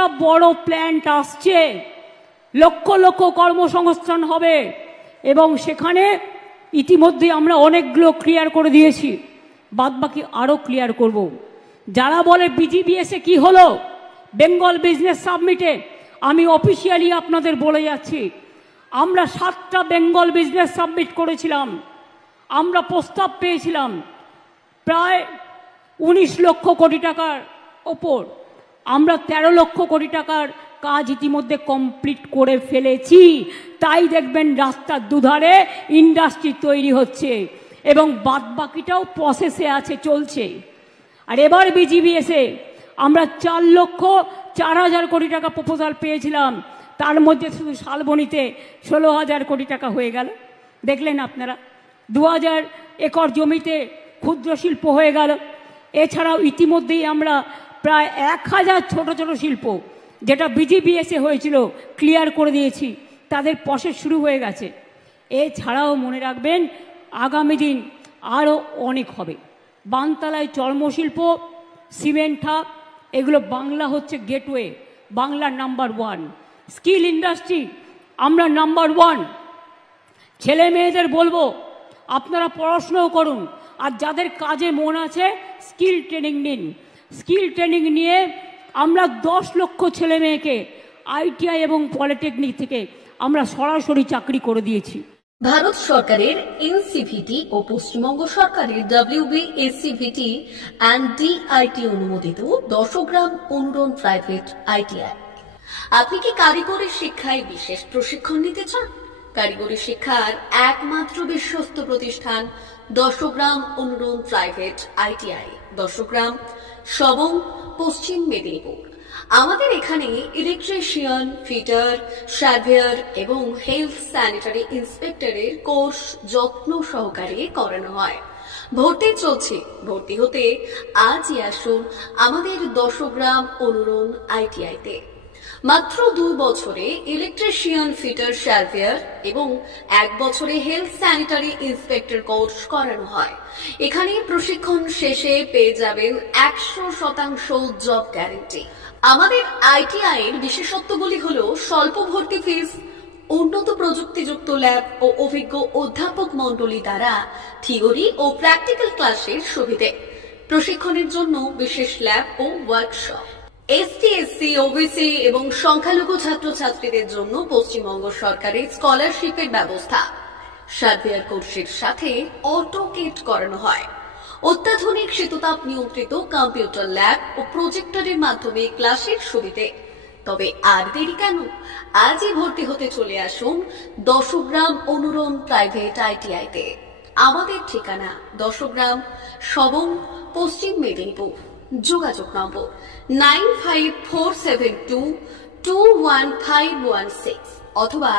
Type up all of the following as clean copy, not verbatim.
একটা বড় প্ল্যান্ট আসছে, লক্ষ লক্ষ কর্মসংস্থান হবে এবং সেখানে ইতিমধ্যে আমরা অনেকগুলো ক্লিয়ার করে দিয়েছি, বাদবাকি আরও ক্লিয়ার করব। যারা বলে বিজিবিএসে কি হলো বেঙ্গল বিজনেস সাবমিটে, আমি অফিসিয়ালি আপনাদের বলে যাচ্ছি, আমরা 7টা বেঙ্গল বিজনেস সাবমিট করেছিলাম। আমরা প্রস্তাব পেয়েছিলাম প্রায় 19 লক্ষ কোটি টাকার ওপর। আমরা 13 লক্ষ কোটি টাকার কাজ ইতিমধ্যে কমপ্লিট করে ফেলেছি। তাই দেখবেন রাস্তার দুধারে ইন্ডাস্ট্রি তৈরি হচ্ছে এবং বাদবাকিটাও প্রসেসে আছে, চলছে। আর এবার বিজিবিএসে আমরা 4,04,000 কোটি টাকা প্রপোজাল পেয়েছিলাম, তার মধ্যে শুধু শালবনীতে 16,000 কোটি টাকা হয়ে গেল। দেখলেন আপনারা, 2,000 একর জমিতে ক্ষুদ্র শিল্প হয়ে গেল। এছাড়াও ইতিমধ্যেই আমরা প্রায় 1,000 ছোট ছোট শিল্প, যেটা বিজিবিএসে হয়েছিল, ক্লিয়ার করে দিয়েছি, তাদের প্রসেস শুরু হয়ে গেছে। এছাড়াও মনে রাখবেন আগামী দিন আরও অনেক হবে। বানতলায় চর্মশিল্প, সিমেন্ট হাব, এগুলো বাংলা হচ্ছে gateway, Bangla number 1। Skill industry আমরা নাম্বার 1। ছেলে মেয়েদের বলবো আপনারা পড়াশোনাও করুন, আর যাদের কাজে মন আছে স্কিল ট্রেনিং নিন। স্কিল ট্রেনিং নিয়ে আমরা 10 লক্ষ ছেলে মেয়েকে আইটিআই এবং পলিটেকনিক থেকে আমরা সরাসরি চাকরি করে দিয়েছি। ভারত সরকারের এনসিভিটি ও পশ্চিমবঙ্গ সরকারের WBSCVT অ্যান্ড DIT অনুমোদিত 10 গ্রাম অনুরণ প্রাইভেট ITI। আপনি কি কারিগরি শিক্ষায় বিশেষ প্রশিক্ষণ নিতে চান? কারিগরি শিক্ষার একমাত্র বিশ্বস্ত প্রতিষ্ঠান 10 গ্রাম অনুরণ প্রাইভেট ITI, 10 গ্রাম, সবং, পশ্চিম মেদিনীপুর। আমাদের এখানে ইলেকট্রিশিয়ান, ফিটার, সার্ভেয়ার এবং হেলথ স্যানিটারি ইন্সপেক্টরের কোর্স যত্ন সহকারে করানো হয়। ভর্তি চলছে। ভর্তি হতে আজই আসুন আমাদের 10 গ্রাম অনুরণ ITI-তে। মাত্র 2 বছরে ইলেকট্রিশিয়ান, ফিটার, সার্ভেয়ার এবং 1 বছরে হেলথ স্যানিটারি ইন্সপেক্টর কোর্স করানো হয়। এখানে প্রশিক্ষণ শেষে পেয়ে যাবেন 100% জব গ্যারান্টি। আমাদের ITI এর বিশেষত্বগুলি হলো স্বল্প ভর্তি ফিস, উন্নত প্রযুক্তিযুক্ত ল্যাব ও অভিজ্ঞ অধ্যাপক মণ্ডলী দ্বারা থিওরি ও প্র্যাকটিক্যাল ক্লাসের সুবিধে, প্রশিক্ষণের জন্য বিশেষ ল্যাব ও ওয়ার্কশপ, ST, SC, OBC এবং সংখ্যালঘু ছাত্রছাত্রীদের জন্য পশ্চিমবঙ্গ সরকারের স্কলারশিপের ব্যবস্থা। সার্ভেয়ার কোর্সের সাথে অটোকেট করানো হয়। অত্যাধুনিক শীততাপ নিয়ন্ত্রিত কম্পিউটার ল্যাব ও প্রজেক্টরের মাধ্যমে ক্লাসের সুবিধে। তবে আর দেরি কেন? আজই ভর্তি হতে চলে আসুন 10 গ্রাম অনুরণ প্রাইভেট ITI-তে। আমাদের ঠিকানা 10 গ্রাম, সবং, পশ্চিম মেদিনীপুর। যোগাযোগ নম্বর 9547221516 অথবা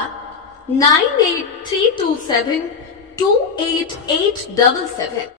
9832728877।